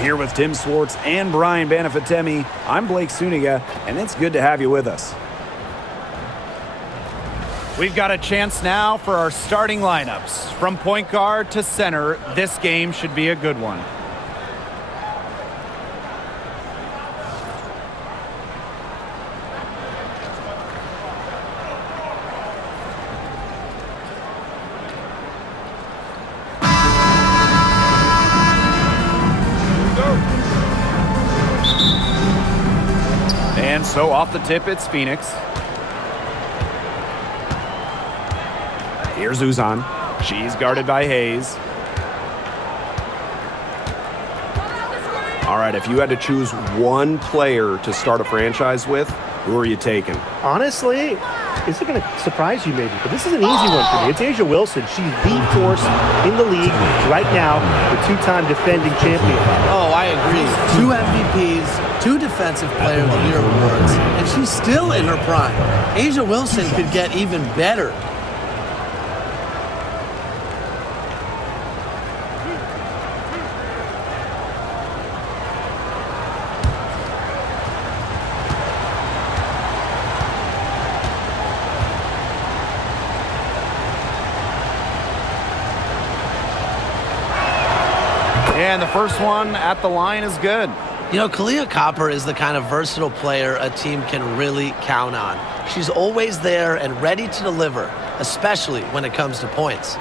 Here with Tim Swartz and Brian Banafitemi, I'm Blake Suniga, and it's good to have you with us. We've got a chance now for our starting lineups. From point guard to center, this game should be a good one. And so off the tip, it's Phoenix. Here's Uzan. She's guarded by Hayes. All right, if you had to choose one player to start a franchise with, who are you taking? Honestly, this is going to surprise you maybe, but this is an easy one for me. It's A'ja Wilson. She's the force in the league right now, the two-time defending champion. Oh, I agree. 2 MVPs, 2 Defensive Player of the Year awards, and she's still in her prime. A'ja Wilson could get even better. And the first one at the line is good. You know, Kahleah Copper is the kind of versatile player a team can really count on. She's always there and ready to deliver, especially when it comes to points.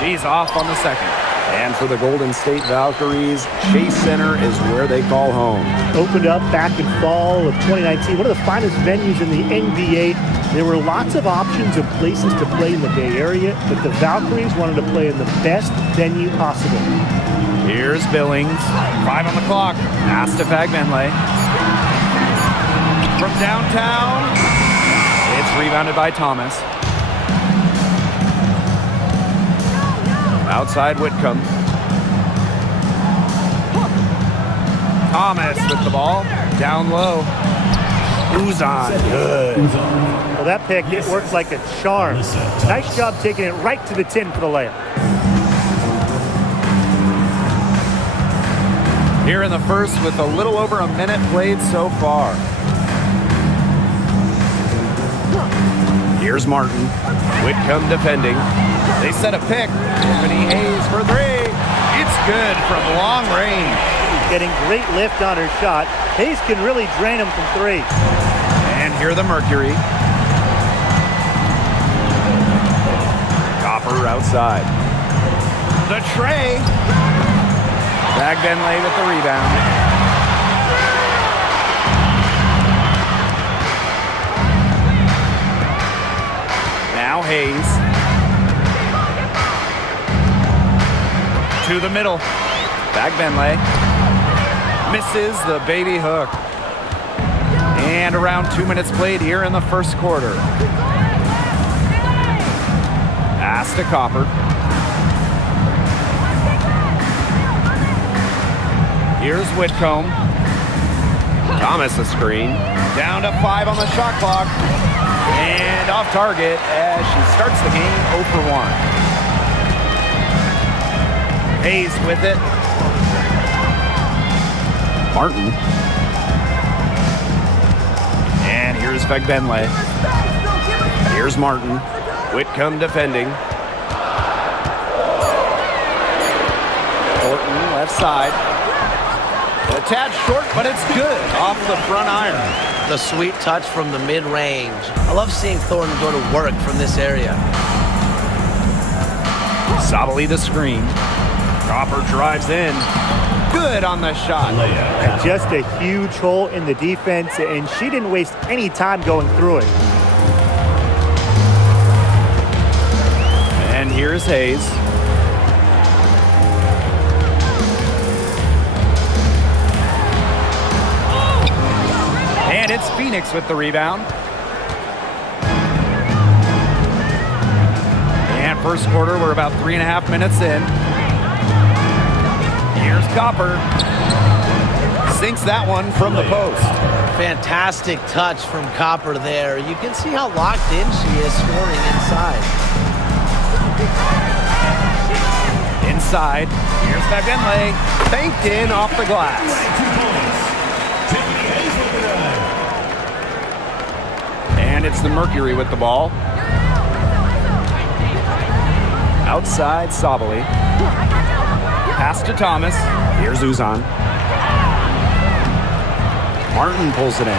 She's off on the second. And for the Golden State Valkyries, Chase Center is where they call home. Opened up back in fall of 2019, one of the finest venues in the NBA. There were lots of options of places to play in the Bay Area, but the Valkyries wanted to play in the best venue possible. Here's Billings. 5 on the clock. Pass to Fagbenle. From downtown, it's rebounded by Thomas. Outside Whitcomb. Thomas with the ball. Down low. Uzan, good. Well, that pick, it worked like a charm. Nice job taking it right to the tin for the layup. Here in the first with a little over a minute played so far. Here's Martin. Whitcomb defending. They set a pick. Tiffany Hayes for 3. It's good from long range. Getting great lift on her shot. Hayes can really drain him from 3. And here the Mercury. Copper outside. The tray. Fagbenle with the rebound. Now Hayes. To the middle. Fagbenle misses the baby hook. And around 2 minutes played here in the first quarter. Pass to Copper. Here's Whitcomb. Thomas a screen. Down to 5 on the shot clock. And off target as she starts the game 0 for 1. Hayes with it. Martin. And here's Fagbenle. Here's Martin. Whitcomb defending. Thornton left side. A tad short, but it's good off the front iron. The sweet touch from the mid-range. I love seeing Thornton go to work from this area. Sabali the screen. Copper drives in. Good on the shot. And just a huge hole in the defense, and she didn't waste any time going through it. And here's Hayes. And it's Phoenix with the rebound. And first quarter, we're about 3.5 minutes in. Here's Copper. Sinks that one from the post. Fantastic touch from Copper there. You can see how locked in she is scoring inside. Inside. Here's Fagenle. Banked in off the glass. And it's the Mercury with the ball. Outside, Sabali. Pass to Thomas. Here's Uzan. Martin pulls it in.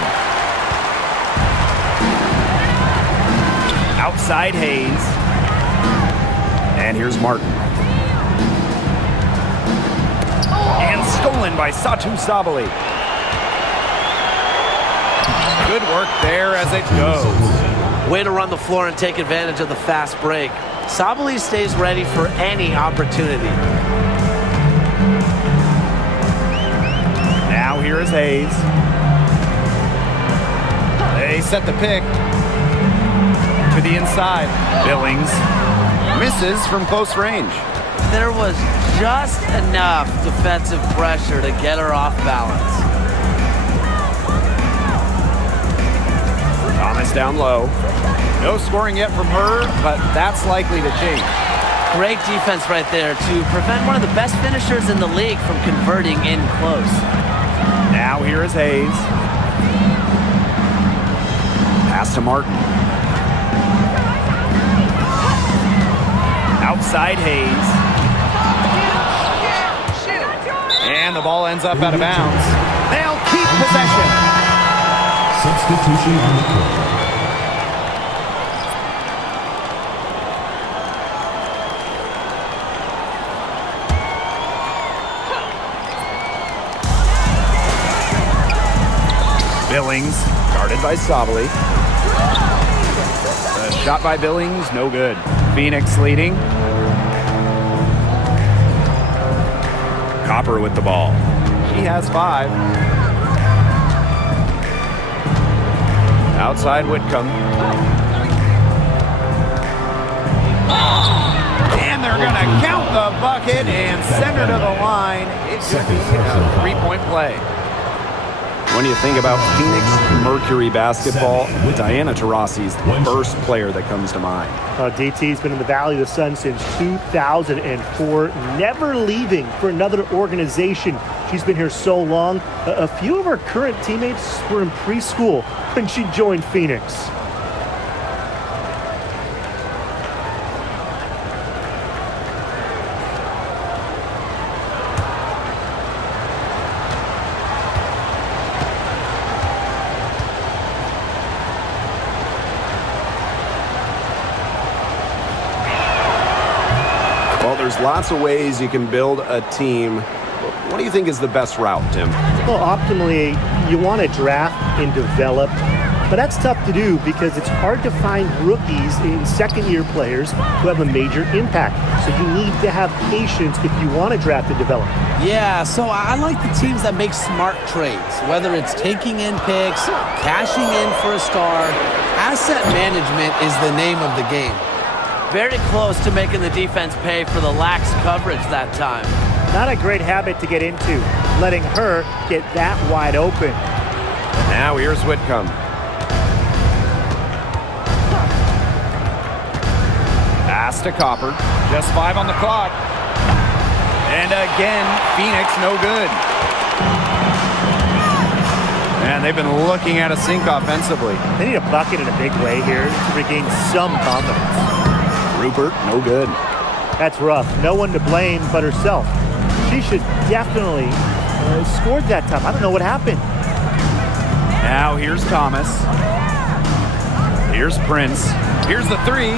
Outside, Hayes. And here's Martin. And stolen by Satu Sabali. Good work there as it goes. Way to run the floor and take advantage of the fast break. Sabali stays ready for any opportunity. Now here is Hayes. They set the pick to the inside. Billings misses from close range. There was just enough defensive pressure to get her off balance. Thomas down low. No scoring yet from her, but that's likely to change. Great defense right there to prevent one of the best finishers in the league from converting in close. Now here is Hayes. Pass to Martin. Outside Hayes. And the ball ends up out of bounds. They'll keep possession. Substitution on the court. Billings, guarded by Sabali. The shot by Billings, no good. Phoenix leading. Copper with the ball. She has 5. Outside Whitcomb. And they're going to count the bucket and send her to the line. It should be a 3-point play. When you think about Phoenix Mercury basketball, Diana Taurasi's the first player that comes to mind. DT's been in the Valley of the Sun since 2004, never leaving for another organization. She's been here so long. A few of her current teammates were in preschool when she joined Phoenix. There's lots of ways you can build a team. What do you think is the best route, Tim? Well, optimally, you want to draft and develop, but that's tough to do because it's hard to find rookies and second-year players who have a major impact. So you need to have patience if you want to draft and develop. Yeah, so I like the teams that make smart trades, whether it's taking in picks, cashing in for a star. Asset management is the name of the game. Very close to making the defense pay for the lax coverage that time. Not a great habit to get into, letting her get that wide open. Now here's Whitcomb. Pass to Copper. Just 5 on the clock. And again, Phoenix no good. Man, they've been looking at a sink offensively. They need a bucket in a big way here to regain some confidence. Rupert, no good. That's rough. No one to blame but herself. She should definitely scored that time. I don't know what happened. Now here's Thomas. Here's Prince. Here's the 3.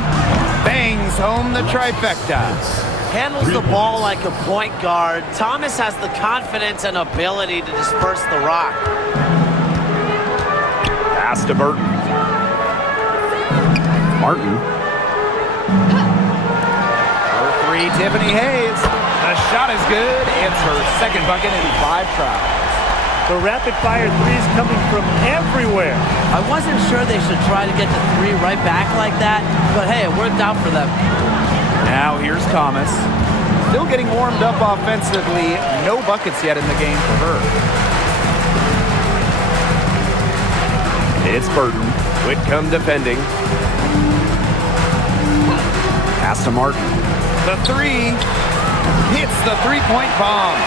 Bangs home the trifecta. Handles the ball like a point guard. Thomas has the confidence and ability to disperse the rock. Pass to Burton. Martin. Tiffany Hayes. The shot is good. It's her second bucket in 5 tries. The rapid-fire threes coming from everywhere. I wasn't sure they should try to get the 3 right back like that, but hey, it worked out for them. Now here's Thomas. Still getting warmed up offensively. No buckets yet in the game for her. It's Burton. Whitcomb defending. Pass to Martin. The three hits the three-point bomb.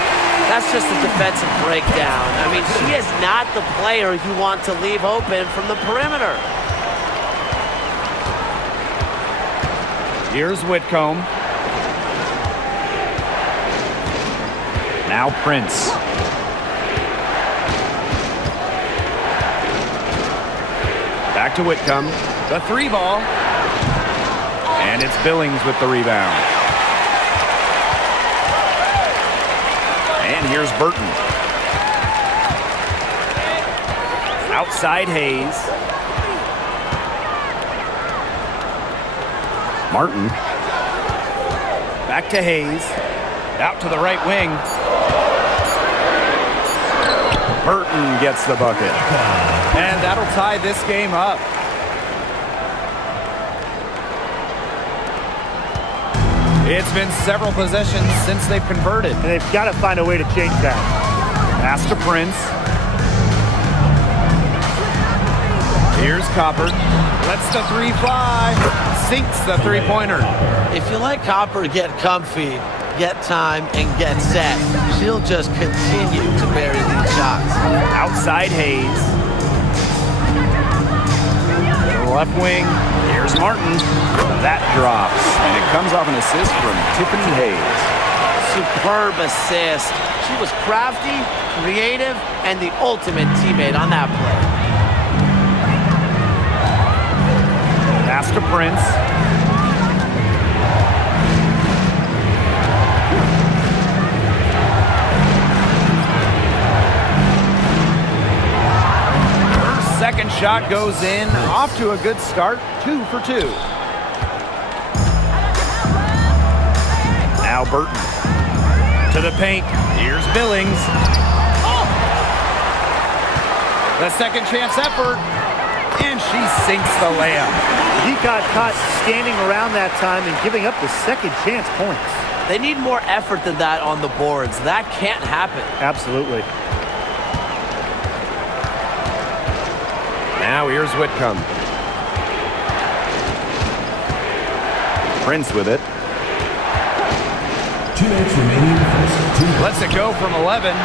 That's just a defensive breakdown. I mean, she is not the player you want to leave open from the perimeter. Here's Whitcomb. Now Prince. Back to Whitcomb. The three ball. And it's Billings with the rebound. And here's Burton. Outside Hayes. Martin. Back to Hayes. Out to the right wing. Burton gets the bucket. And that'll tie this game up. It's been several possessions since they've converted. And they've got to find a way to change that. Pass to Prince. Here's Copper. Lets the three fly. Sinks the three-pointer. If you let Copper get comfy, get time, and get set, she'll just continue to bury these shots. Outside Hayes. Left wing. Here's Martin. That drops, and it comes off an assist from Tiffany Hayes. Superb assist. She was crafty, creative, and the ultimate teammate on that play. Pass to Prince. Her second shot goes in. Off to a good start. 2 for 2. Now Burton. To the paint. Here's Billings. The second chance effort. And she sinks the layup. He got caught standing around that time and giving up the second chance points. They need more effort than that on the boards. That can't happen. Absolutely. Now here's Whitcomb. Prince with it. 2 minutes remaining. Lets it go from 11.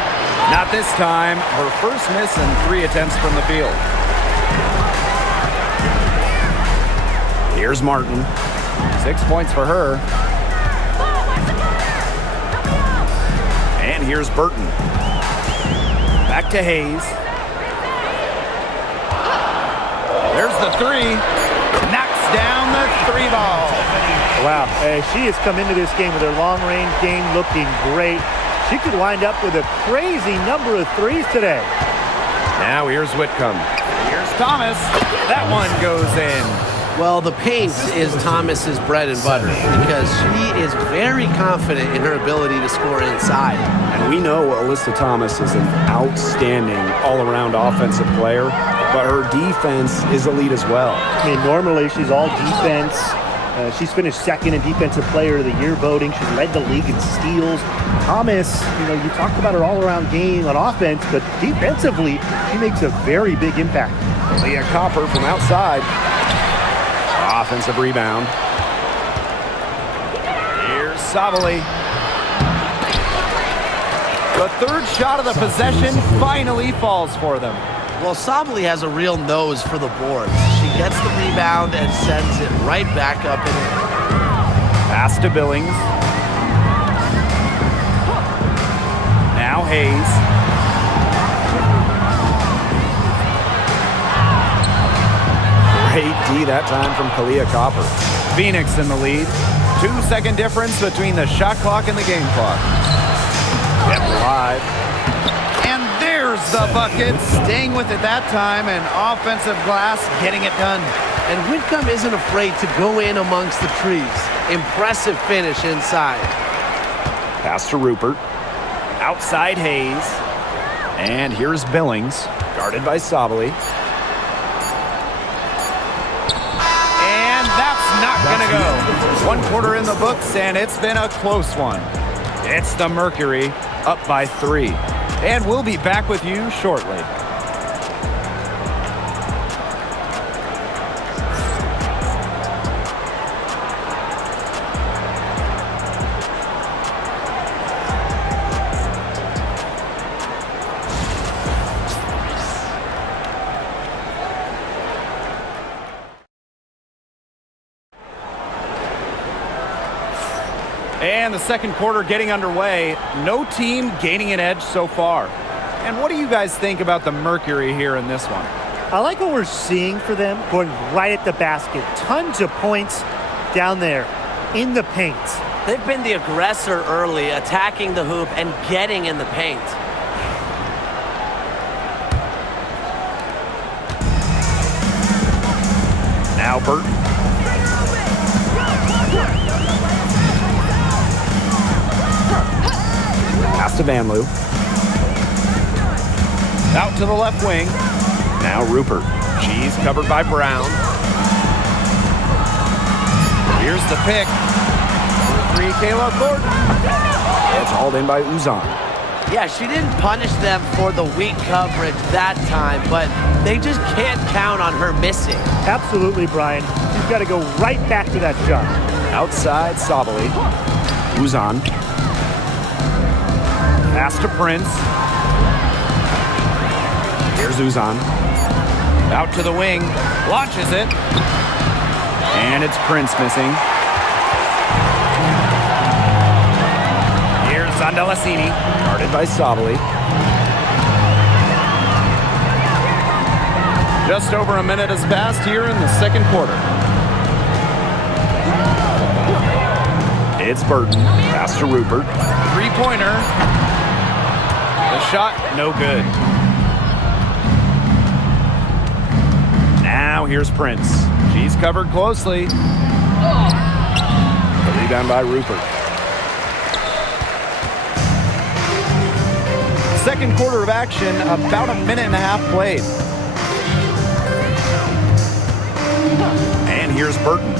Not this time. Her first miss in 3 attempts from the field. Here's Martin. 6 points for her. And here's Burton. Back to Hayes. There's the three. Knocks down the three ball. Wow. She has come into this game with her long-range game looking great. She could wind up with a crazy number of threes today. Now here's Whitcomb. Here's Thomas. That one goes in. Well, the pace is Thomas's bread and butter because she is very confident in her ability to score inside. And we know Alyssa Thomas is an outstanding all-around offensive player, but her defense is elite as well. I mean, normally she's all defense. She's finished second in Defensive Player of the Year voting. She's led the league in steals. Thomas, you talked about her all-around game on offense, but defensively, she makes a very big impact. Leah Copper from outside. Offensive rebound. Here's Sabali. The third shot of the possession finally falls for them. Well, Sabali has a real nose for the boards. She gets the rebound and sends it right back up in it. Pass to Billings. Now Hayes. Great D that time from Kalia Copper. Phoenix in the lead. 2-second difference between the shot clock and the game clock. Kept alive. And there's the bucket. Staying with it that time, and offensive glass getting it done. And Whitcomb isn't afraid to go in amongst the trees. Impressive finish inside. Pass to Rupert. Outside Hayes. And here's Billings, guarded by Sabali. And that's not going to go. 1 quarter in the books, and it's been a close one. It's the Mercury, up by 3. And we'll be back with you shortly. And the second quarter getting underway. No team gaining an edge so far. And what do you guys think about the Mercury here in this one? I like what we're seeing for them, going right at the basket. Tons of points down there in the paint. They've been the aggressor early, attacking the hoop and getting in the paint. Now Burton. Pass to Van Loo. Out to the left wing. Now Rupert. She's covered by Brown. Here's the pick. 3, Kayla Gordon. It's hauled in by Uzan. Yeah, she didn't punish them for the weak coverage that time, but they just can't count on her missing. Absolutely, Brian. She's got to go right back to that shot. Outside Sabali. Uzan. Pass to Prince. Here's Uzan. Out to the wing. Launches it. And it's Prince missing. Here's Zandalasini. Guarded by Sabali. Just over a minute has passed here in the second quarter. It's Burton. Pass to Rupert. Three-pointer. The shot, no good. Now here's Prince. She's covered closely. The rebound by Rupert. Second quarter of action, about a minute and a half played. And here's Burton.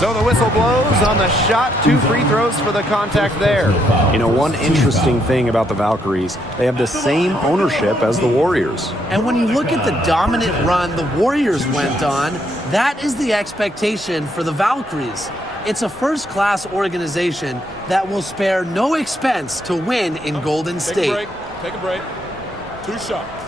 So the whistle blows on the shot. 2 free throws for the contact there. You know, one interesting thing about the Valkyries, they have the same ownership as the Warriors. And when you look at the dominant run the Warriors went on, that is the expectation for the Valkyries. It's a first-class organization that will spare no expense to win in Golden State. Take a break. 2 shots.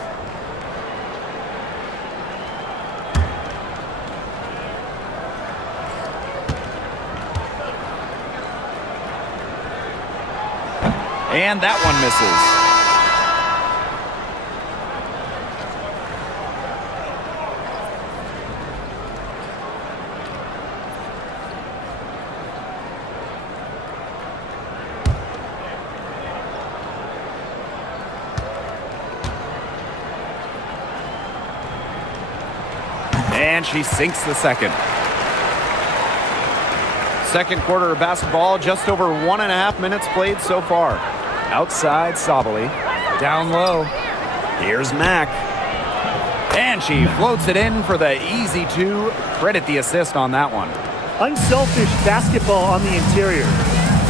And that one misses. And she sinks the second. Second quarter of basketball, just over 1.5 minutes played so far. Outside Sabali. Down low. Here's Mack. And she floats it in for the easy 2. Credit the assist on that one. Unselfish basketball on the interior.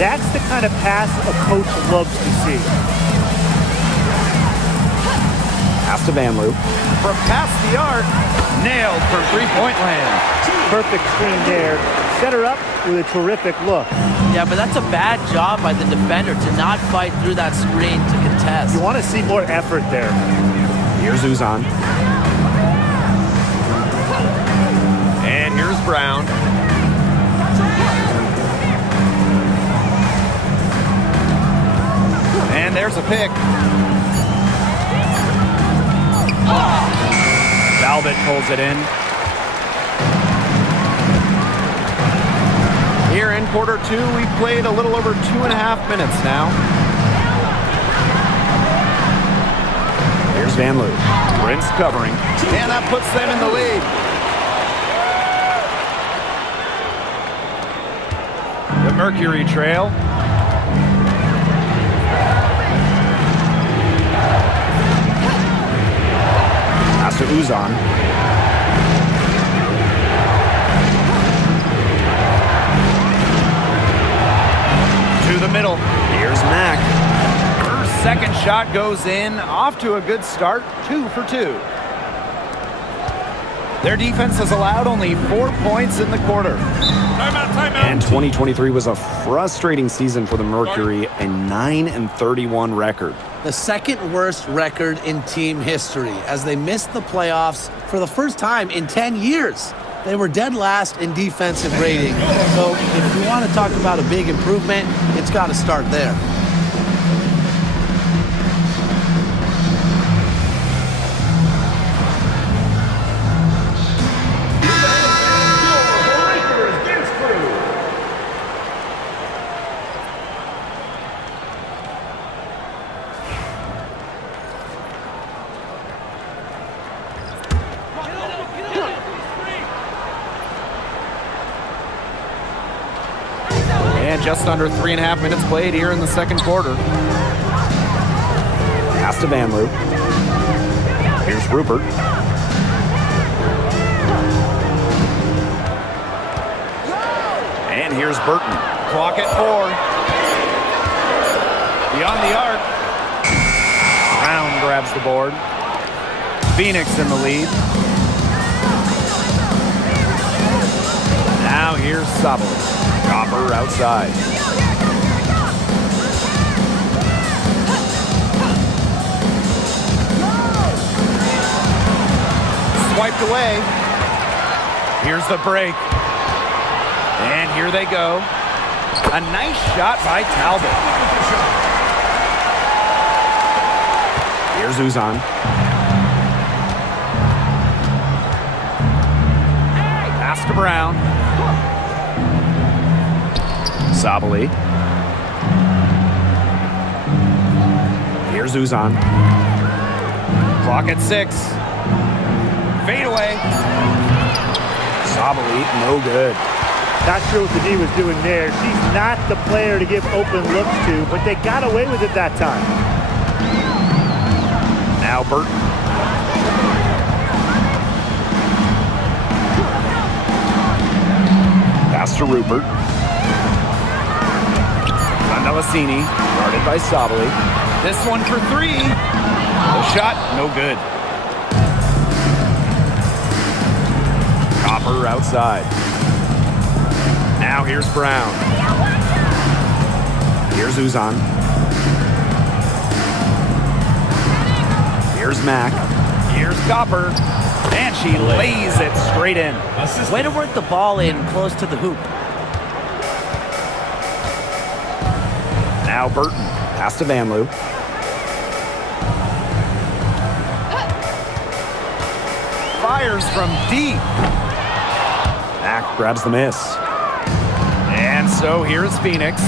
That's the kind of pass a coach loves to see. Pass to Van Loo. From past the arc, nailed from three-point land. Perfect screen there. Set her up with a terrific look. Yeah, but that's a bad job by the defender to not fight through that screen to contest. You want to see more effort there. Here's Uzan. And here's Brown. And there's a pick. Talbot pulls it in. Here in quarter 2, we've played a little over 2.5 minutes now. Here's Van Loo. Prince covering. And that puts them in the lead. The Mercury trail. Pass to Uzan. To the middle. Here's Mack. Her second shot goes in. Off to a good start. 2 for 2. Their defense has allowed only 4 points in the quarter. Timeout. And 2023 was a frustrating season for the Mercury, a 9-31 record. The second worst record in team history as they missed the playoffs for the first time in 10 years. They were dead last in defensive rating. So if you want to talk about a big improvement, it's got to start there. And just under 3.5 minutes played here in the second quarter. Pass to Van Loo. Here's Rupert. And here's Burton. Clock at 4. Beyond the arc. Brown grabs the board. Phoenix in the lead. Now here's Sabali. Copper outside. Swiped away. Here's the break. And here they go. A nice shot by Talbot. Here's Uzan. Pass to Brown. Sabali. Here's Uzan. Clock at 6. Fade away. Sabali, no good. Not sure what the D was doing there. She's not the player to give open looks to, but they got away with it that time. Now Burton. Pass to Rupert. Melasini, guarded by Sabali. This one for 3. The shot, no good. Copper outside. Now here's Brown. Here's Uzan. Here's Mack. Here's Copper. And she lays it straight in. Way to work the ball in close to the hoop. Now Burton. Pass to Van Loo. Fires from deep. Mack grabs the miss. And so here's Phoenix.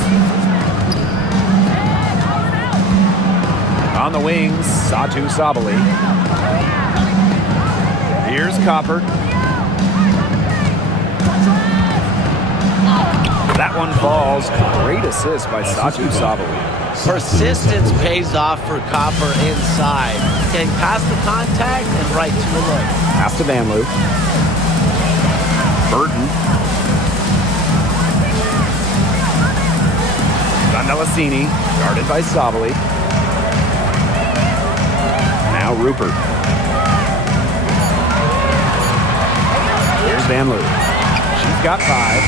On the wings, Satu Sabali. Here's Copper. That one falls. Great assist by Satu Sabali. Persistence pays off for Copper inside. Getting past the contact and right to the look. Pass to Van Loo. Burton. Melasini, guarded by Sabali. Now Rupert. Here's Van Loo. She's got 5.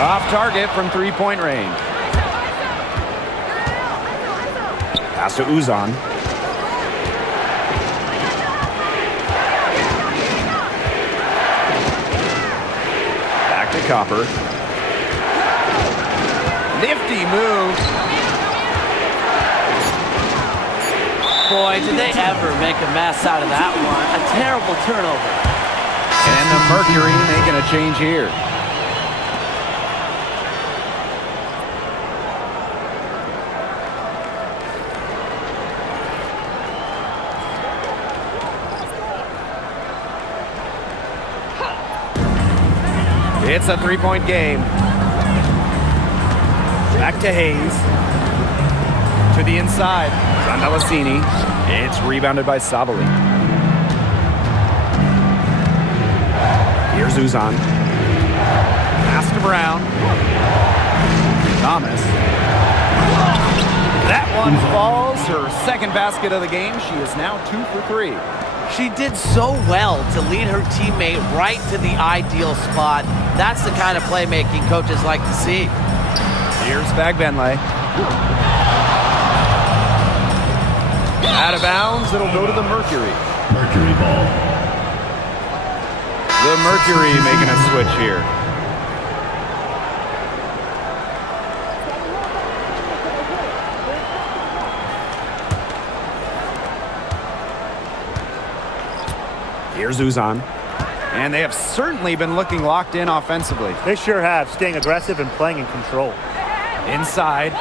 Off target from 3-point range. Pass to Uzan. Back to Copper. Nifty move. Boy, did they ever make a mess out of that one. A terrible turnover. And the Mercury making a change here. It's a 3-point game. Back to Hayes. To the inside. Melasini. It's rebounded by Sabali. Here's Uzan. Pass to Brown. Thomas. That one falls. Her second basket of the game. She is now 2 for 3. She did so well to lead her teammate right to the ideal spot. That's the kind of playmaking coaches like to see. Here's Bagbenley. Out of bounds, it'll go to the Mercury. Mercury ball. The Mercury making a switch here. Here's Uzan. And they have certainly been looking locked in offensively. They sure have, staying aggressive and playing in control. Inside.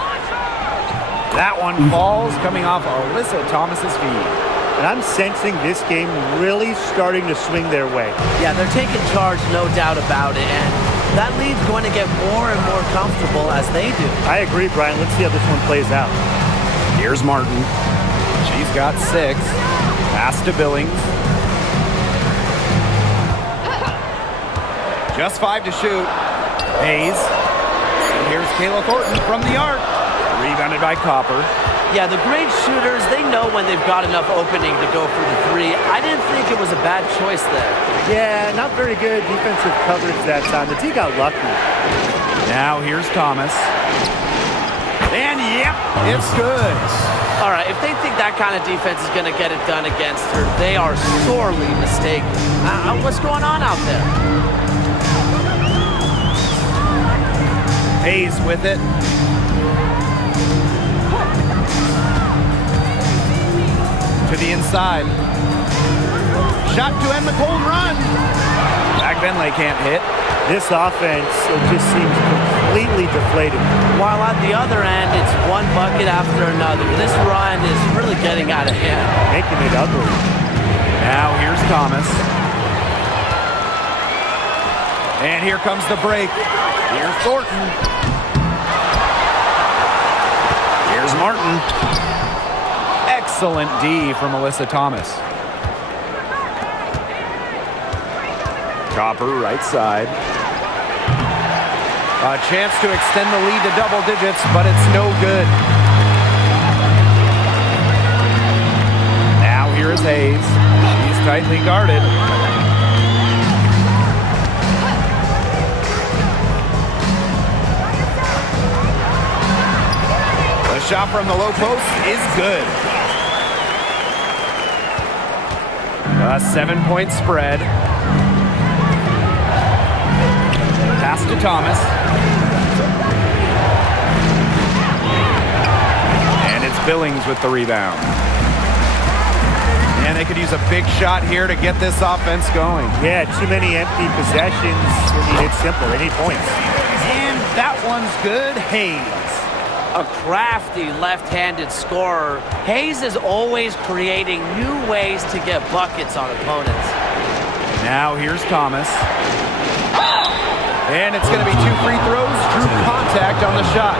That one falls, coming off Alyssa Thomas's feed. And I'm sensing this game really starting to swing their way. Yeah, they're taking charge, no doubt about it. And that lead's going to get more and more comfortable as they do. I agree, Brian. Let's see how this one plays out. Here's Martin. She's got 6. Pass to Billings. Just 5 to shoot. Hayes. And here's Kayla Thornton from the arc. Rebounded by Copper. Yeah, the great shooters, they know when they've got enough opening to go for the 3. I didn't think it was a bad choice there. Yeah, not very good defensive coverage that time. The T got lucky. Now here's Thomas. And yep, it's good. All right, if they think that kind of defense is going to get it done against her, they are sorely mistaken. What's going on out there? Hayes with it. To the inside. Shot to end the cold run. Zach Benley can't hit. This offense, it just seems completely deflated. While at the other end, it's one bucket after another. This run is really getting out of hand. Making it ugly. Now here's Thomas. And here comes the break. Here's Thornton. Here's Martin. Excellent D from Alyssa Thomas. Copper, right side. A chance to extend the lead to double digits, but it's no good. Now here is Hayes. He's tightly guarded. The shot from the low post is good. A 7-point spread. Pass to Thomas. And it's Billings with the rebound. And they could use a big shot here to get this offense going. Yeah, too many empty possessions. I mean, it's simple. They need points. And that one's good. Hayes. A crafty left-handed scorer, Hayes is always creating new ways to get buckets on opponents. Now here's Thomas. And it's going to be 2 free throws. Drew contact on the shot.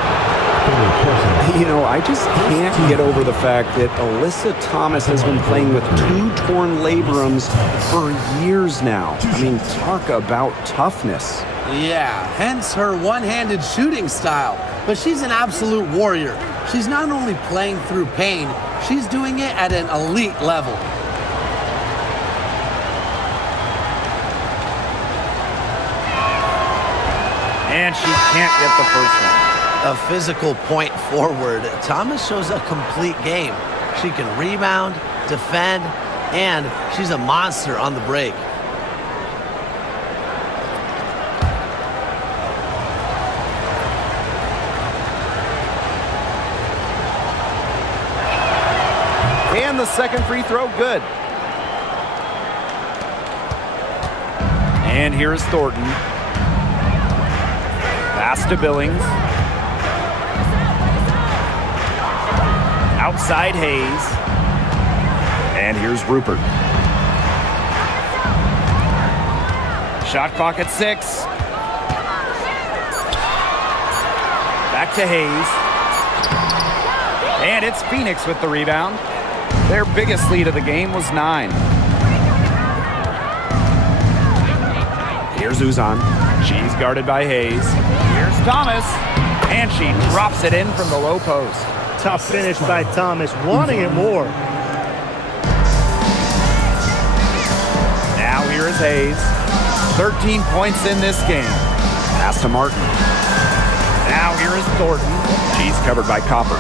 You know, I just can't get over the fact that Alyssa Thomas has been playing with 2 torn labrums for years now. I mean, talk about toughness. Yeah, hence her one-handed shooting style. But she's an absolute warrior. She's not only playing through pain, she's doing it at an elite level. And she can't get the first one. A physical point forward, Thomas shows a complete game. She can rebound, defend, and she's a monster on the break. And the second free throw, good. And here's Thornton. Pass to Billings. Outside Hayes. And here's Rupert. Shot clock at 6. Back to Hayes. And it's Phoenix with the rebound. Their biggest lead of the game was 9. Here's Uzan. She's guarded by Hayes. Here's Thomas. And she drops it in from the low post. Tough finish by Thomas, wanting it more. Now here is Hayes. 13 points in this game. Pass to Martin. Now here is Thornton. She's covered by Copper.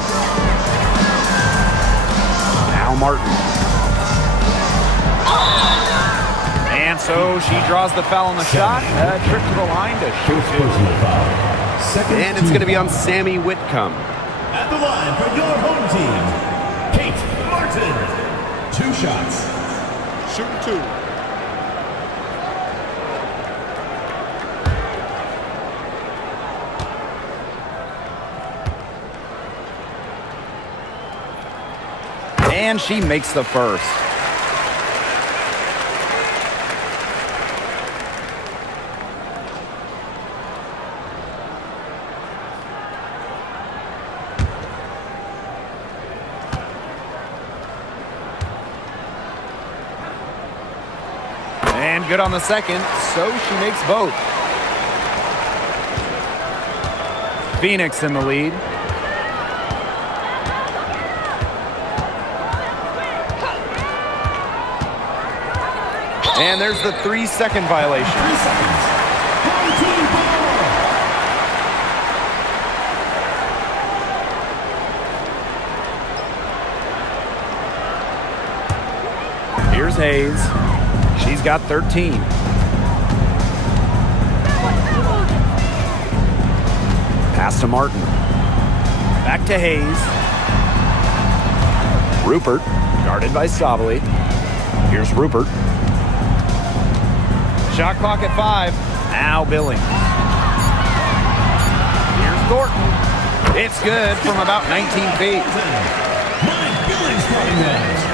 Now Martin. And And so she draws the foul on the shot. A trip to the line to shoot two. And it's going to be on Sammy Whitcomb. At the line for your home team, Kate Martin. 2 shots. Shooting 2. And she makes the first. And good on the second, so she makes both. Phoenix in the lead. And there's the 3-second violation. 3 seconds. Home team ball. Here's Hayes. She's got 13. Pass to Martin. Back to Hayes. Rupert, guarded by Sabali. Here's Rupert. Shot clock at 5. Now Billings. Here's Thornton. It's good from about 19 feet. Mike Billings starting that.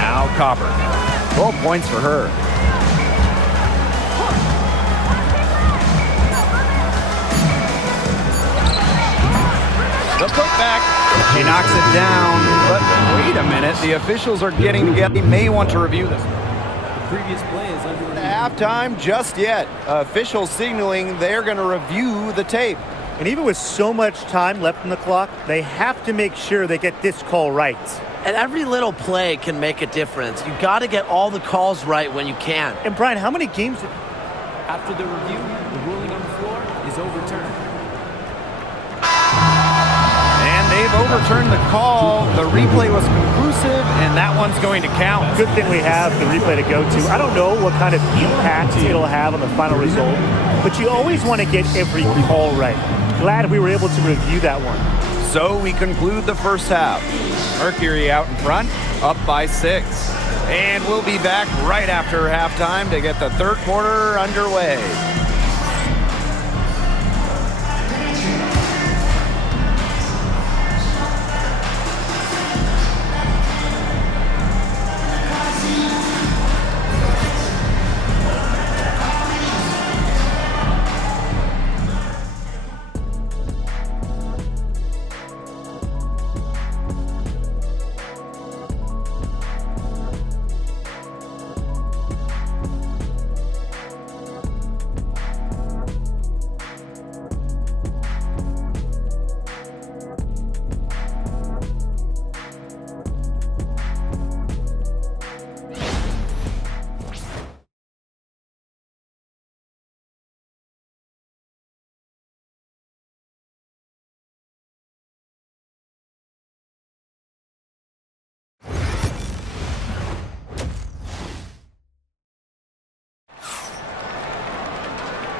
Now Copper. 12 points for her. The putback. She knocks it down. But wait a minute. The officials are getting together. They may want to review this. The previous play is under review. Halftime just yet. Officials signaling they're going to review the tape. And even with so much time left on the clock, they have to make sure they get this call right. And every little play can make a difference. You got to get all the calls right when you can. And Brian, how many games? After the review, the ruling on the floor is overturned. And they've overturned the call. The replay was conclusive, and that one's going to count. Good thing we have the replay to go to. I don't know what kind of impact it'll have on the final result, but you always want to get every call right. Glad we were able to review that one. So we conclude the first half. Mercury out in front, up by 6. And we'll be back right after halftime to get the third quarter underway.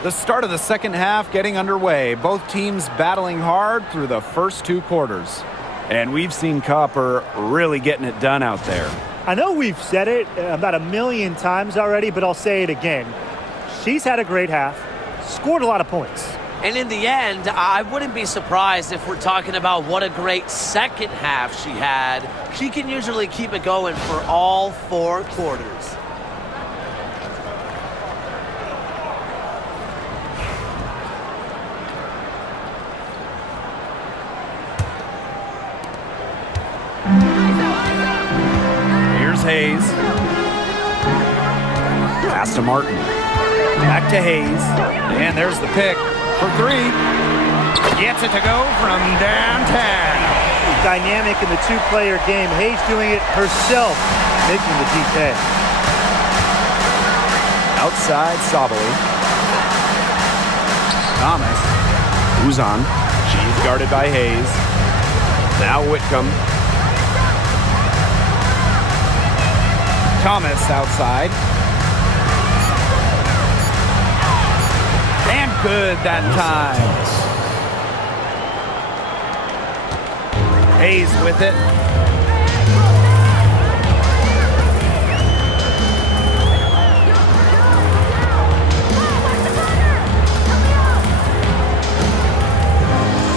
The start of the second half getting underway. Both teams battling hard through the first 2 quarters. And we've seen Copper really getting it done out there. I know we've said it about a million times already, but I'll say it again. She's had a great half, scored a lot of points. And in the end, I wouldn't be surprised if we're talking about what a great second half she had. She can usually keep it going for all 4 quarters. Here's Hayes. Pass to Martin. Back to Hayes. And there's the pick for 3. Gets it to go from downtown. Dynamic in the 2-player game. Hayes doing it herself, making the DK. Outside Sabali. Thomas. Who's on? She's guarded by Hayes. Now Whitcomb. Thomas outside. And good that time. Hayes with it.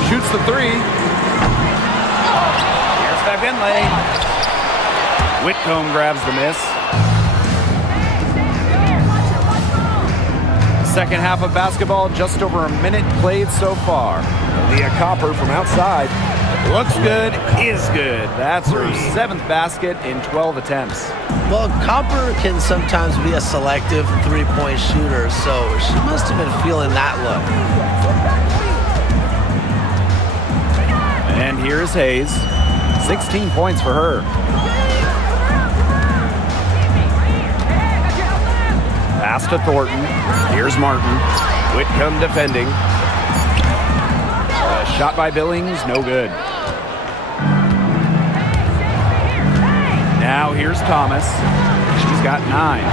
Shoots the three. Here's Finlay. Whitcomb grabs the miss. Second half of basketball, just over a minute played so far. Leah Copper from outside. Looks good, is good. That's her 7th basket in 12 attempts. Well, Copper can sometimes be a selective three-point shooter, so she must have been feeling that look. And here's Hayes. 16 points for her. Pass to Thornton. Here's Martin. Whitcomb defending. Shot by Billings, no good. Now here's Thomas. She's got 9.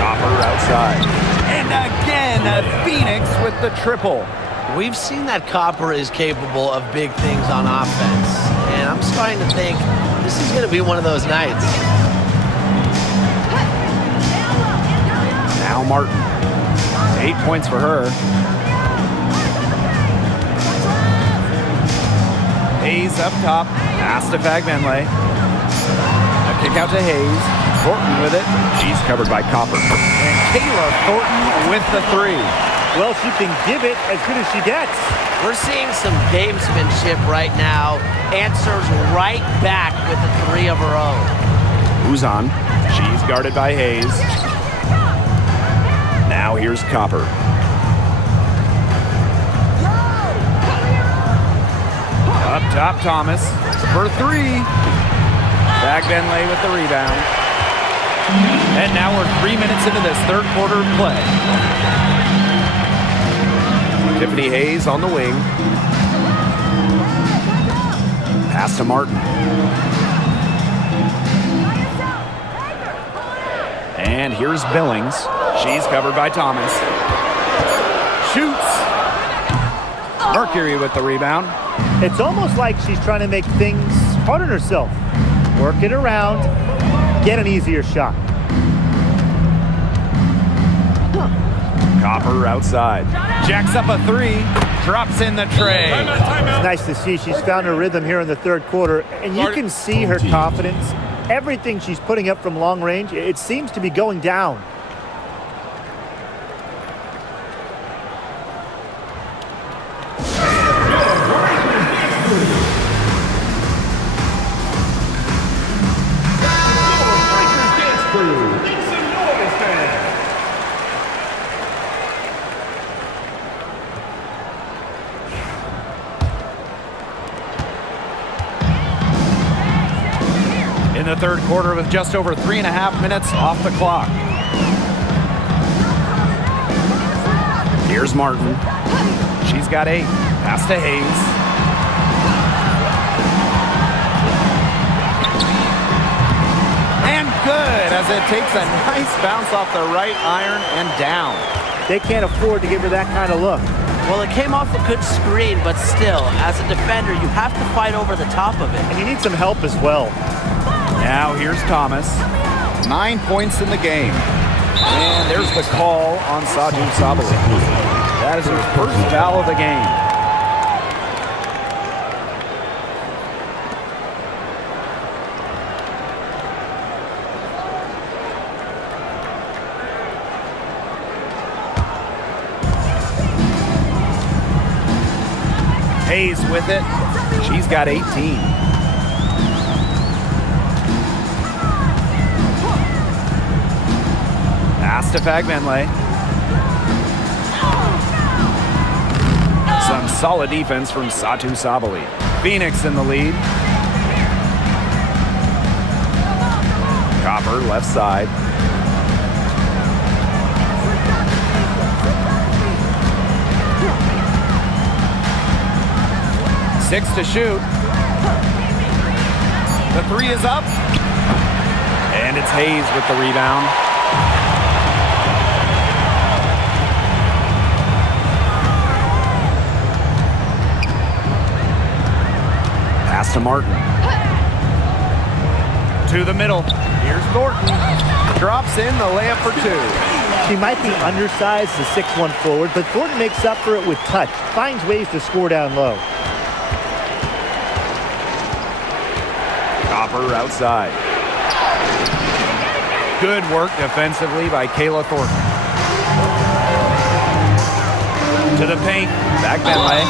Copper outside. And again, Phoenix with the triple. We've seen that Copper is capable of big things on offense, and I'm starting to think this is going to be one of those nights. Now Martin. 8 points for her. Hayes up top. Pass to Fagbenley. A kick out to Hayes. Thornton with it. She's covered by Copper. And Kayla Thornton with the 3. Well, she can give it as good as she gets. We're seeing some gamesmanship right now. Answers right back with the 3 of her own. Who's on? She's guarded by Hayes. Now here's Copper. Up top, Thomas for 3. Fagbenley with the rebound. And now we're 3 minutes into this third quarter of play. Tiffany Hayes on the wing. Pass to Martin. And here's Billings. She's covered by Thomas. Shoots. Mercury with the rebound. It's almost like she's trying to make things hard on herself. Work it around, get an easier shot. Copper outside. Jacks up a 3. Drops in the tray. It's nice to see she's found her rhythm here in the third quarter, and you can see her confidence. Everything she's putting up from long range, it seems to be going down. In the third quarter with just over 3.5 minutes off the clock. Here's Martin. She's got 8. Pass to Hayes. And good as it takes a nice bounce off the right iron and down. They can't afford to give her that kind of look. Well, it came off a good screen, but still, as a defender, you have to fight over the top of it. And you need some help as well. Now here's Thomas. 9 points in the game. And there's the call on Saju Sabali. That is her first foul of the game. Hayes with it. She's got 18. Pass to Fagbenley. Some solid defense from Satu Sabali. Phoenix in the lead. Copper left side. Six to shoot. The three is up. And it's Hayes with the rebound. Pass to Martin. To the middle. Here's Thornton. Drops in the layup for two. He might be undersized as a 6'1 forward, but Thornton makes up for it with touch. Finds ways to score down low. Copper outside. Good work defensively by Kayla Thornton. To the paint. Back that way.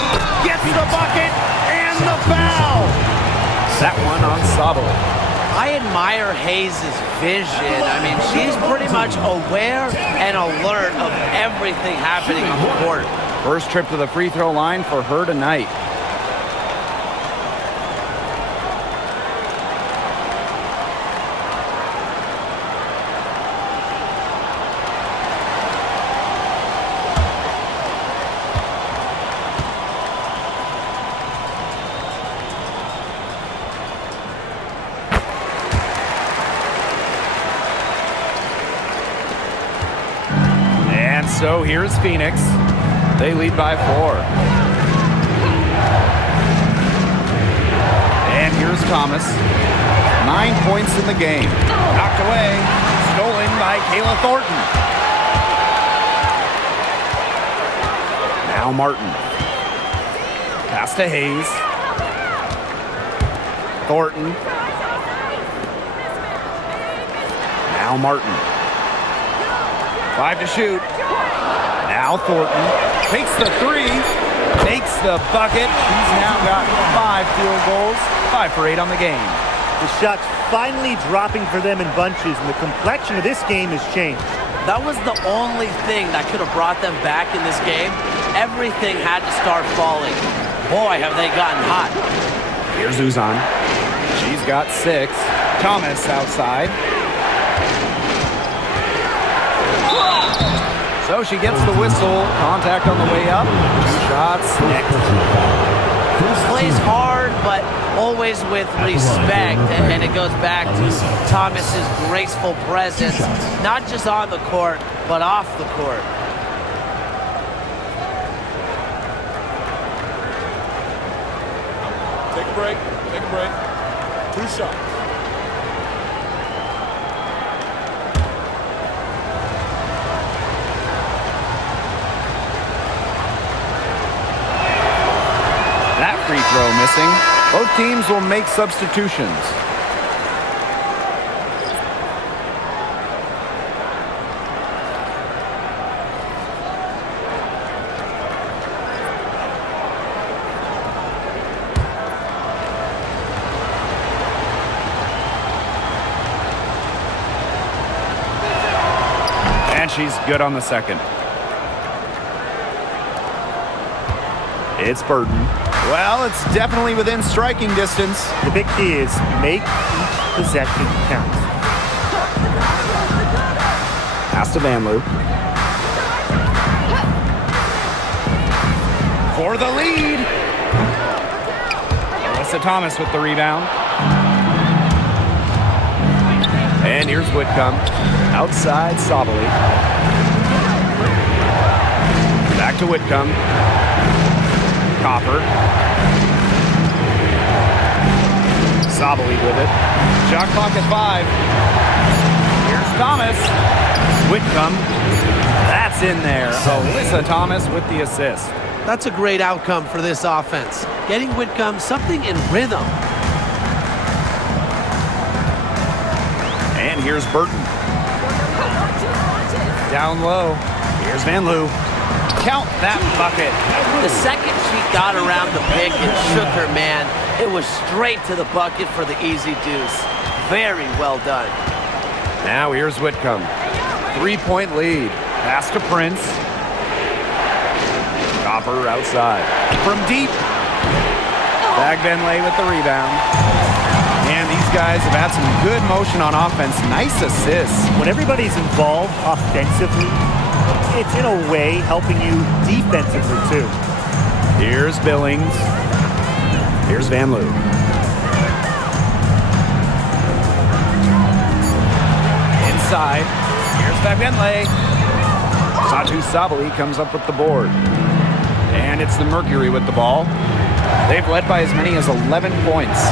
Gets the bucket and the foul. That one on Sabali. I admire Hayes' vision. I mean, she's pretty much aware and alert of everything happening on the court. First trip to the free throw line for her tonight. So here's Phoenix. They lead by 4. And here's Thomas. 9 points in the game. Knocked away. Stolen by Kayla Thornton. Now Martin. Pass to Hayes. Thornton. Now Martin. 5 to shoot. Now Thornton takes the three, takes the bucket. He's now got 5 field goals, 5 for 8 on the game. The shots finally dropping for them in bunches, and the complexion of this game has changed. That was the only thing that could have brought them back in this game. Everything had to start falling. Boy, have they gotten hot. Here's Uzan. She's got 6. Thomas outside. So she gets the whistle. Contact on the way up. 2 shots. Plays hard, but always with respect. And it goes back to Thomas's graceful presence, not just on the court, but off the court. Take a break. Take a break. 2 shots. That free throw missing. Both teams will make substitutions. And she's good on the second. It's Burton. Well, it's definitely within striking distance. The big key is make each possession count. Pass to Van Loo. For the lead. Alyssa Thomas with the rebound. And here's Whitcomb. Outside Sabali. Back to Whitcomb. Copper. Sabali with it. Shot clock at 5. Here's Thomas. Whitcomb. That's in there. Alyssa Thomas with the assist. That's a great outcome for this offense. Getting Whitcomb something in rhythm. And here's Burton. Down low. Here's Van Loo. Count that bucket. The second she got around the pick and shook her man, it was straight to the bucket for the easy deuce. Very well done. Now here's Whitcomb. 3-point lead. Pass to Prince. Copper outside. From deep. Bagbenlay with the rebound. And these guys have had some good motion on offense. Nice assists. When everybody's involved offensively, it's in a way helping you defensively too. Here's Billings. Here's Van Loo. outside. Here's Benley. Satu Sabali comes up with the board. And it's the Mercury with the ball. They've led by as many as 11 points.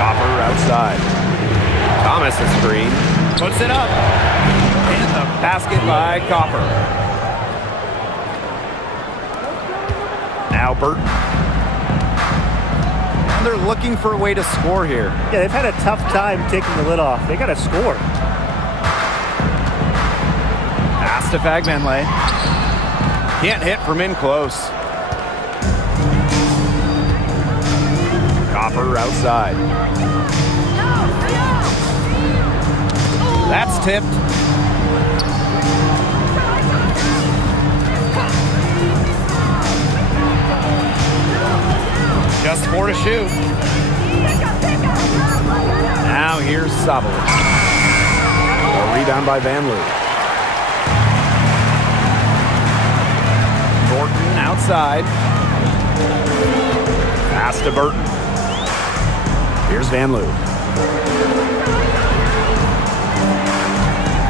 Copper outside. Thomas the screen. Puts it up. And the basket by Copper. Now Burton. And they're looking for a way to score here. Yeah, they've had a tough time taking the lid off. They got to score. Pass to Fagbenley. Can't hit from in close. Copper outside. That's tipped. Just 4 to shoot. Now here's Sabali. A rebound by Van Loo. Thornton outside. Pass to Burton. Here's Van Loo.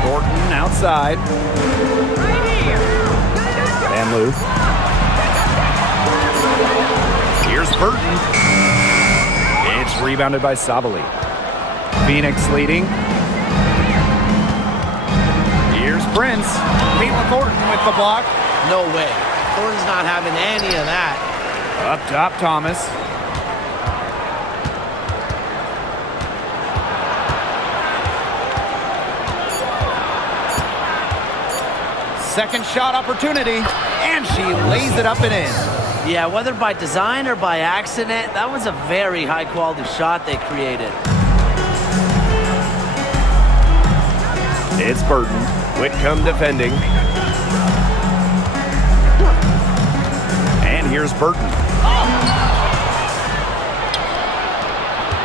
Thornton outside. Van Loo. Here's Burton. It's rebounded by Sabali. Phoenix leading. Here's Prince. Caitlin Thornton with the block. No way. Thornton's not having any of that. Up top, Thomas. Second shot opportunity, and she lays it up and in. Yeah, whether by design or by accident, that was a very high-quality shot they created. It's Burton. Whitcomb defending. And here's Burton.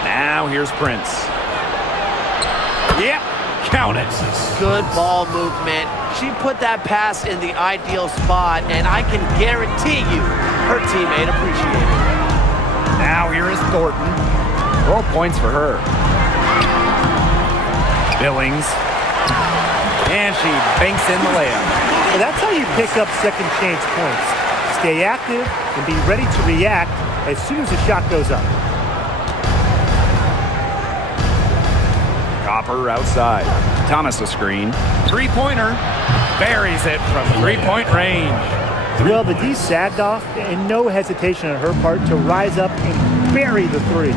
Now here's Prince. Yep, count it. Good ball movement. She put that pass in the ideal spot, and I can guarantee you her teammate appreciated it. Now here is Thornton. 12 points for her. Billings. And she banks in the layup. Well, that's how you pick up second chance points. Stay active and be ready to react as soon as the shot goes up. Copper outside. Thomas a screen. Three-pointer. Buries it from three-point range. Well, the D sagged off, and no hesitation on her part to rise up and bury the three.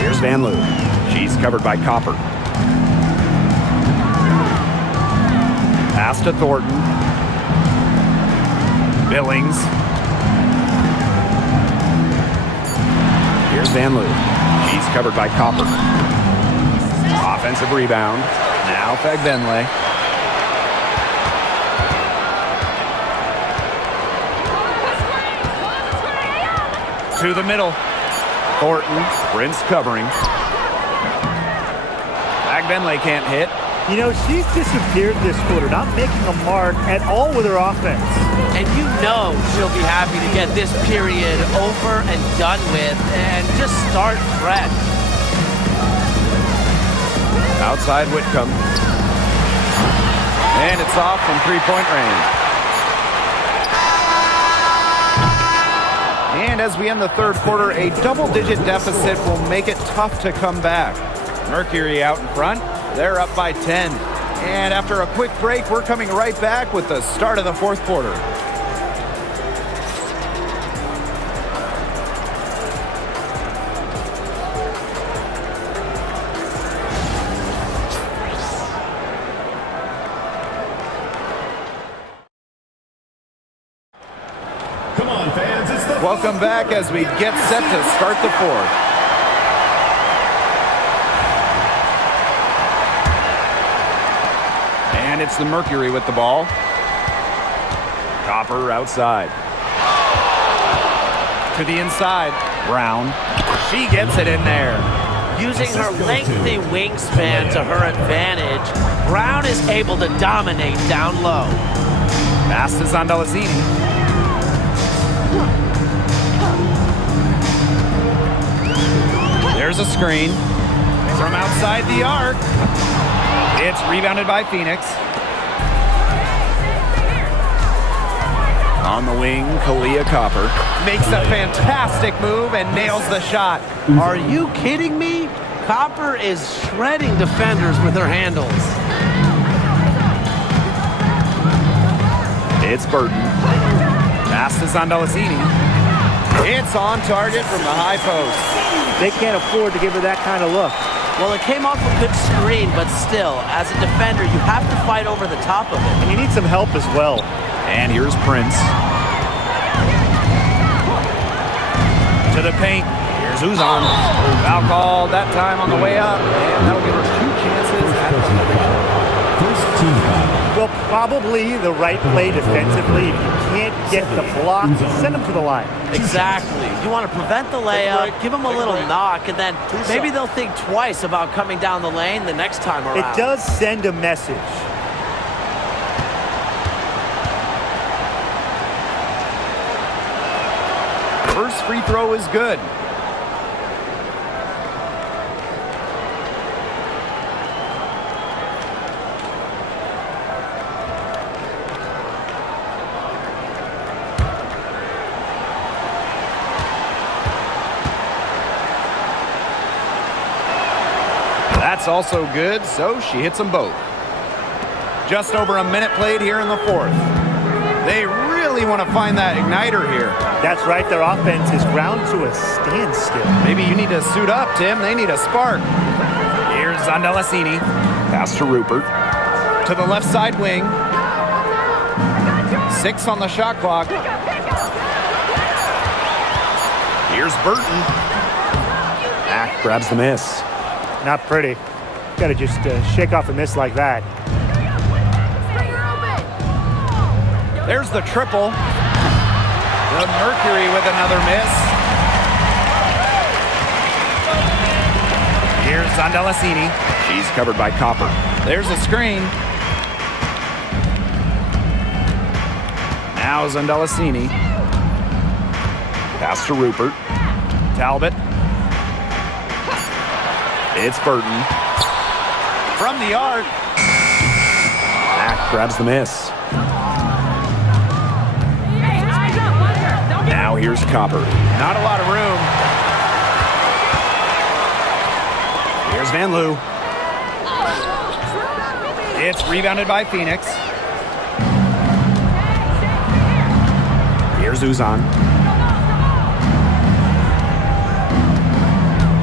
Here's Van Loo. She's covered by Copper. Pass to Thornton. Billings. Here's Van Loo. She's covered by Copper. Offensive rebound. Now Fagbenley. To the middle. Thornton. Prince covering. Fagbenley can't hit. You know, she's disappeared this quarter, not making a mark at all with her offense. And you know she'll be happy to get this period over and done with and just start fresh. Outside Whitcomb. And it's off from three-point range. And as we end the third quarter, a double-digit deficit will make it tough to come back. Mercury out in front. They're up by 10. And after a quick break, we're coming right back with the start of the fourth quarter. Come on, fans, it's the Welcome back as we get set to start the fourth. And it's the Mercury with the ball. Copper outside. To the inside. Brown. She gets it in there. Using her lengthy wingspan to her advantage, Brown is able to dominate down low. Pass to Zandalazini. Here's a screen from outside the arc. It's rebounded by Phoenix. On the wing, Kalia Copper makes a fantastic move and nails the shot. Are you kidding me? Copper is shredding defenders with her handles. It's Burton. Pass to Zondolacini. It's on target from the high post. They can't afford to give her that kind of look. Well, it came off a good screen, but still, as a defender, you have to fight over the top of it. And you need some help as well. And here's Prince. To the paint. Here's Uzan. Foul called that time on the way up. And that'll give her 2 chances at the First team foul. Well, probably the right play defensively. If you can't get the block, send them to the line. Exactly. You want to prevent the layup, give them a little knock, and then maybe they'll think twice about coming down the lane the next time around. It does send a message. first free throw is good. That's also good, so she hits them both. Just over a minute played here in the fourth. They really want to find that igniter here. That's right, their offense is ground to a standstill. Maybe you need to suit up, Tim. They need a spark. Here's Zondolacini. Pass to Rupert. To the left side wing. 6 on the shot clock. Here's Burton. Mack grabs the miss. Not pretty. Got to just shake off a miss like that. There's the triple. The Mercury with another miss. Here's Zondolacini. She's covered by Copper. There's a screen. Now Zondolacini. Pass to Rupert. Talbot. It's Burton. From the arc. Mack grabs the miss. Now here's Copper. Not a lot of room. Here's Van Loo. It's rebounded by Phoenix. Here's Uzan.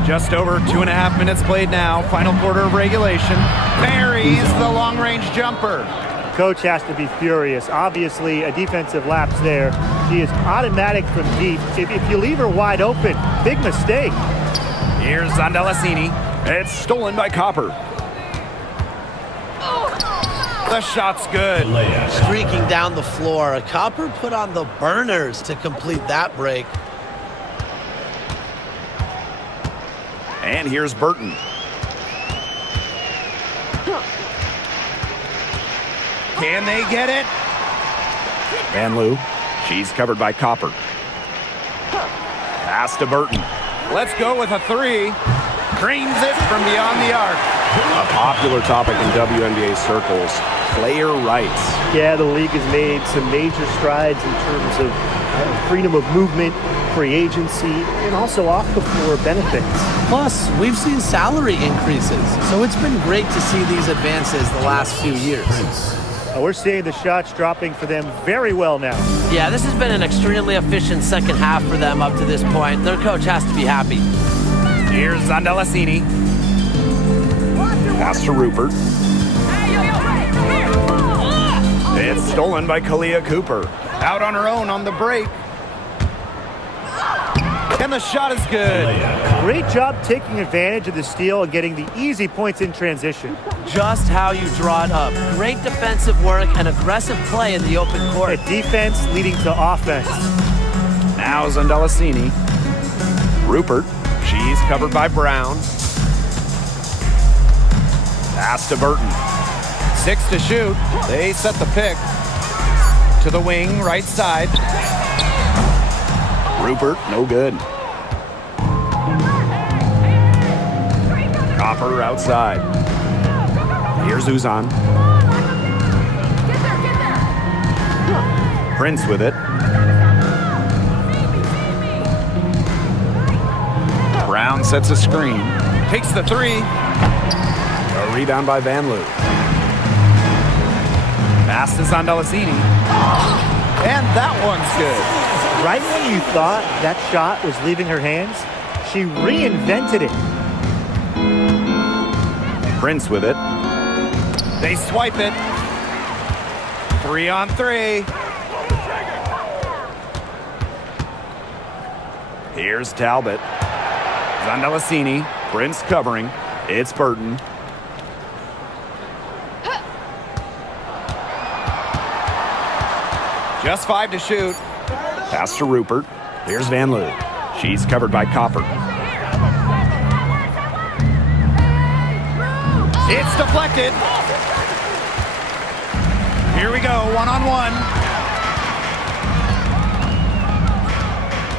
Just over 2.5 minutes played now. Final quarter of regulation. Buries the long-range jumper. Coach has to be furious. Obviously, a defensive lapse there. She is automatic from deep. If you leave her wide open, big mistake. Here's Zondolacini. It's stolen by Copper. The shot's good. Streaking down the floor. Copper put on the burners to complete that break. And here's Burton. Can they get it? Van Loo. She's covered by Copper. Pass to Burton. Let's go with a 3. Creams it from beyond the arc. A popular topic in WNBA circles, player rights. Yeah, the league has made some major strides in terms of freedom of movement, free agency, and also off-the-floor benefits. Plus, we've seen salary increases, so it's been great to see these advances the last few years. We're seeing the shots dropping for them very well now. Yeah, this has been an extremely efficient second half for them up to this point. Their coach has to be happy. Here's Zondolacini. Pass to Rupert. It's stolen by Kalia Cooper. Out on her own on the break. And the shot is good. Great job taking advantage of the steal and getting the easy points in transition. Just how you draw it up. Great defensive work and aggressive play in the open court. A defense leading to offense. Now Zondolacini. Rupert. She's covered by Brown. Pass to Burton. 6 to shoot. They set the pick. To the wing, right side. Rupert, no good. Harper outside. Here's Uzan. Prince with it. Brown sets a screen. Takes the three. A rebound by Van Loo. Pass is on Delasini. And that one's good. Right when you thought that shot was leaving her hands, she reinvented it. Prince with it. They swipe it. 3 on 3. Here's Talbot. Zandalasini. Prince covering. It's Burton. Just 5 to shoot. Pass to Rupert. Here's Van Loo. She's covered by Copper. It's deflected. Here we go, 1-on-1.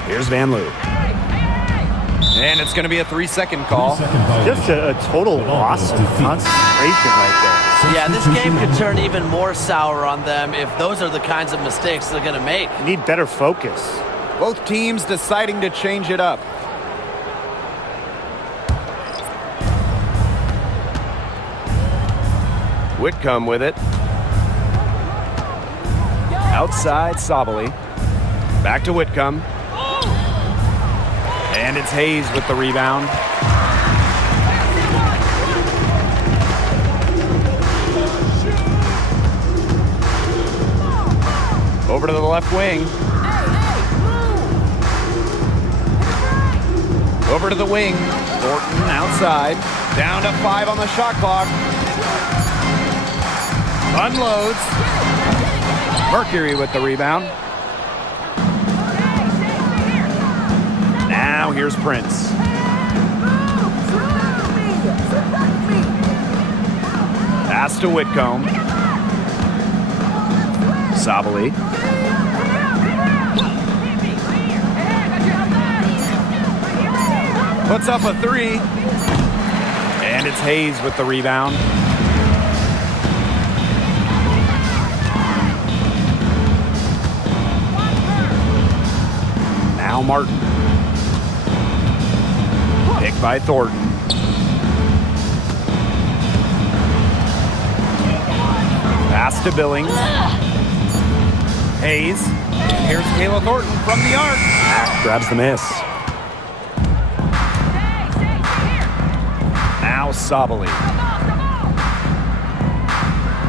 Here's Van Loo. And it's going to be a 3-second call. Just a total loss of concentration right there. Yeah, this game could turn even more sour on them if those are the kinds of mistakes they're going to make. Need better focus. Both teams deciding to change it up. Whitcomb with it. Outside, Sabali. Back to Whitcomb. And it's Hayes with the rebound. Over to the left wing. Over to the wing. Thornton outside. Down to 5 on the shot clock. Unloads. Mercury with the rebound. Now here's Prince. Pass to Whitcomb. Sabali. Puts up a 3. And it's Hayes with the rebound. Now Martin. Picked by Thornton. Pass to Billings. Hayes. Here's Kayla Thornton from the arc. Grabs the miss. Now Sabali.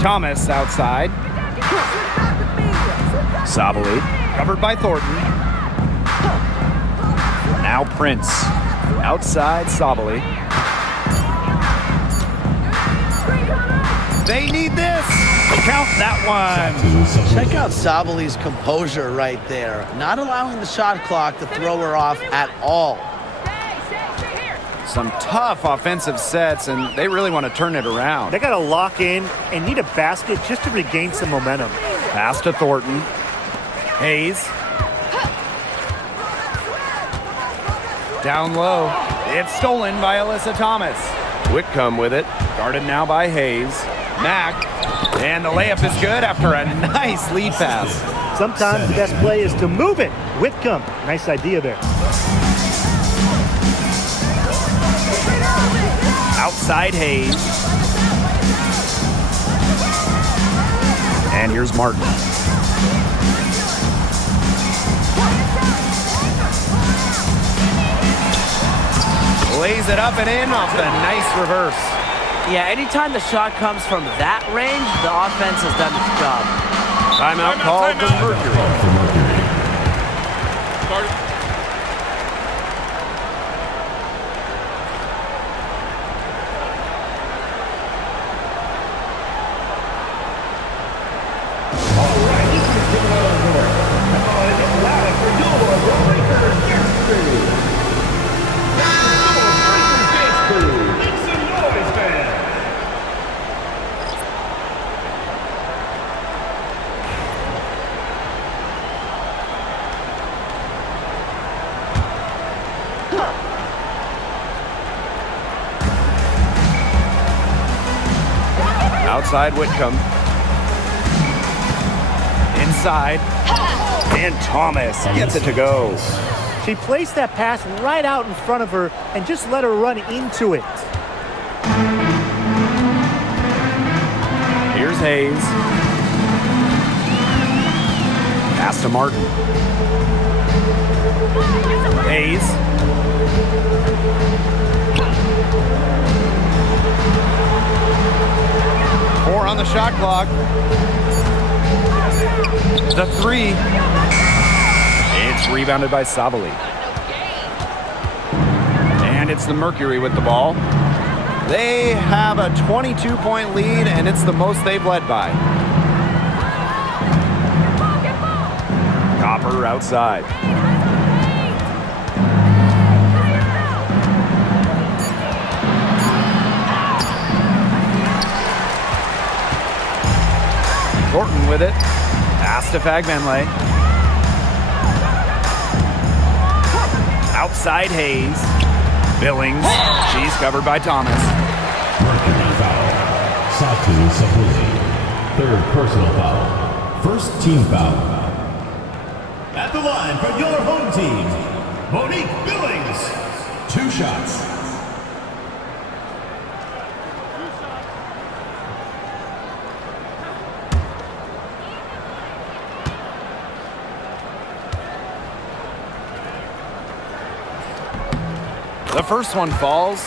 Thomas outside. Sabali. Covered by Thornton. Now Prince. Outside Sabali. They need this. Count that one. Check out Sabali's composure right there. Not allowing the shot clock to throw her off at all. Some tough offensive sets, and they really want to turn it around. They got to lock in and need a basket just to regain some momentum. Pass to Thornton. Hayes. Down low. It's stolen by Alyssa Thomas. Whitcomb with it. Guarded now by Hayes. Mack. And the layup is good after a nice lead pass. Sometimes the best play is to move it. Whitcomb, nice idea there. Outside Hayes. And here's Martin. Lays it up and in off the nice reverse. Yeah, anytime the shot comes from that range, the offense has done its job. Timeout called for Mercury. Outside Whitcomb. Inside. And Thomas gets it to go. She placed that pass right out in front of her and just let her run into it. Here's Hayes. Pass to Martin. Hayes. Four on the shot clock. The three. It's rebounded by Sabali. And it's the Mercury with the ball. They have a 22-point lead, and it's the most they've led by. Copper outside. Thornton with it. Pass to Fagmanley. Outside Hayes. Billings. She's covered by Thomas. Mercury foul. Satu Sabuli. Third personal foul. First team foul. At the line for your home team, Monique Billings. 2 shots. The first one falls.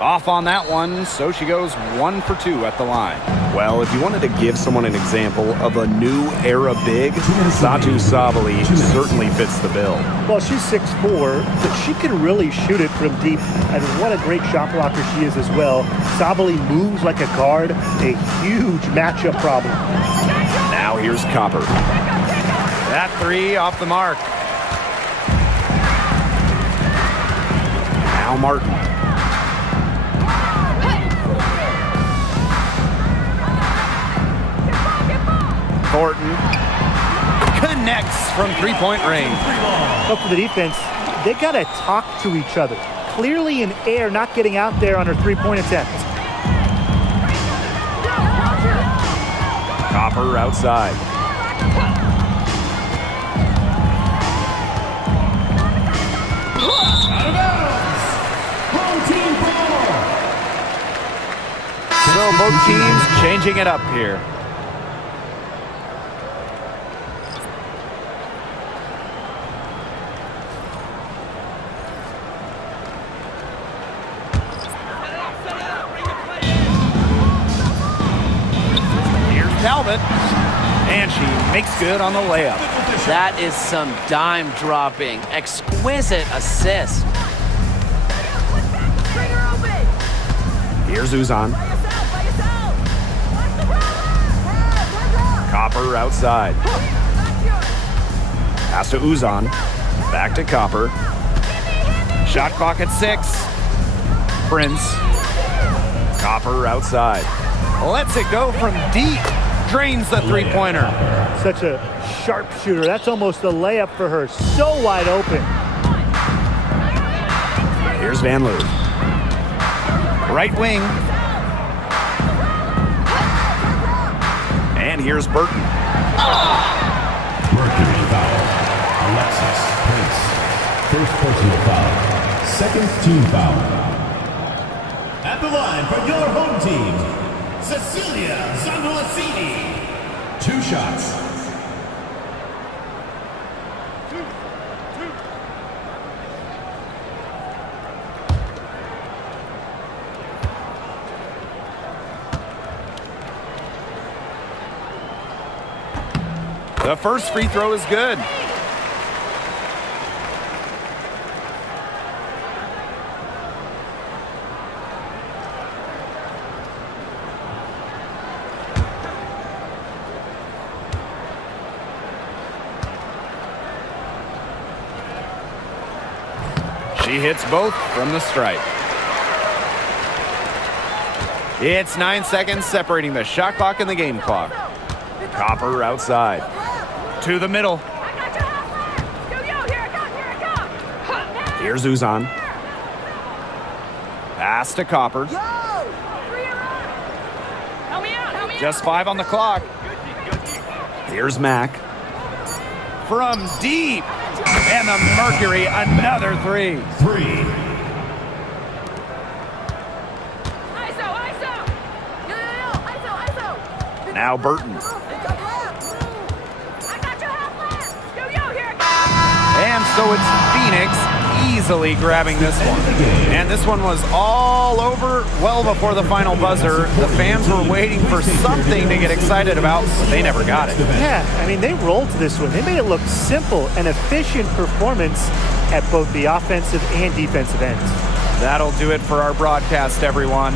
Off on that one, so she goes 1 for 2 at the line. Well, if you wanted to give someone an example of a new era big, Satu Sabali certainly fits the bill. Well, she's 6'4", but she can really shoot it from deep, and what a great shot blocker she is as well. Sabali moves like a guard, a huge matchup problem. Now here's Copper. That three off the mark. Now Martin. Thornton connects from three-point range. But for the defense, they got to talk to each other. Clearly in air, not getting out there on her three-point attempt. Copper outside. Out of bounds. Home team ball. So both teams changing it up here. Talbot, and she makes good on the layup. That is some dime dropping, exquisite assist. Here's Uzan. Copper outside. Pass to Uzan. Back to Copper. Shot clock at 6. Prince. Copper outside. Lets it go from deep. Drains the three-pointer. Such a sharp shooter. That's almost a layup for her. So wide open. Here's Van Loo. Right wing. And here's Burton. Mercury foul. Alexis Prince. First personal foul. Second team foul. At the line for your home team, Cecilia Zanolacini. 2 shots. The first free throw is good. She hits both from the stripe. It's 9 seconds separating the shot clock and the game clock. Copper outside. To the middle. Here's Uzan. Pass to Copper. Just 5 on the clock. Here's Mac. From deep. And the Mercury, another 3. Now Burton. And so it's Phoenix easily grabbing this one. And this one was all over well before the final buzzer. The fans were waiting for something to get excited about, but they never got it. Yeah, I mean, they rolled this one. They made it look simple and efficient performance at both the offensive and defensive ends. That'll do it for our broadcast, everyone.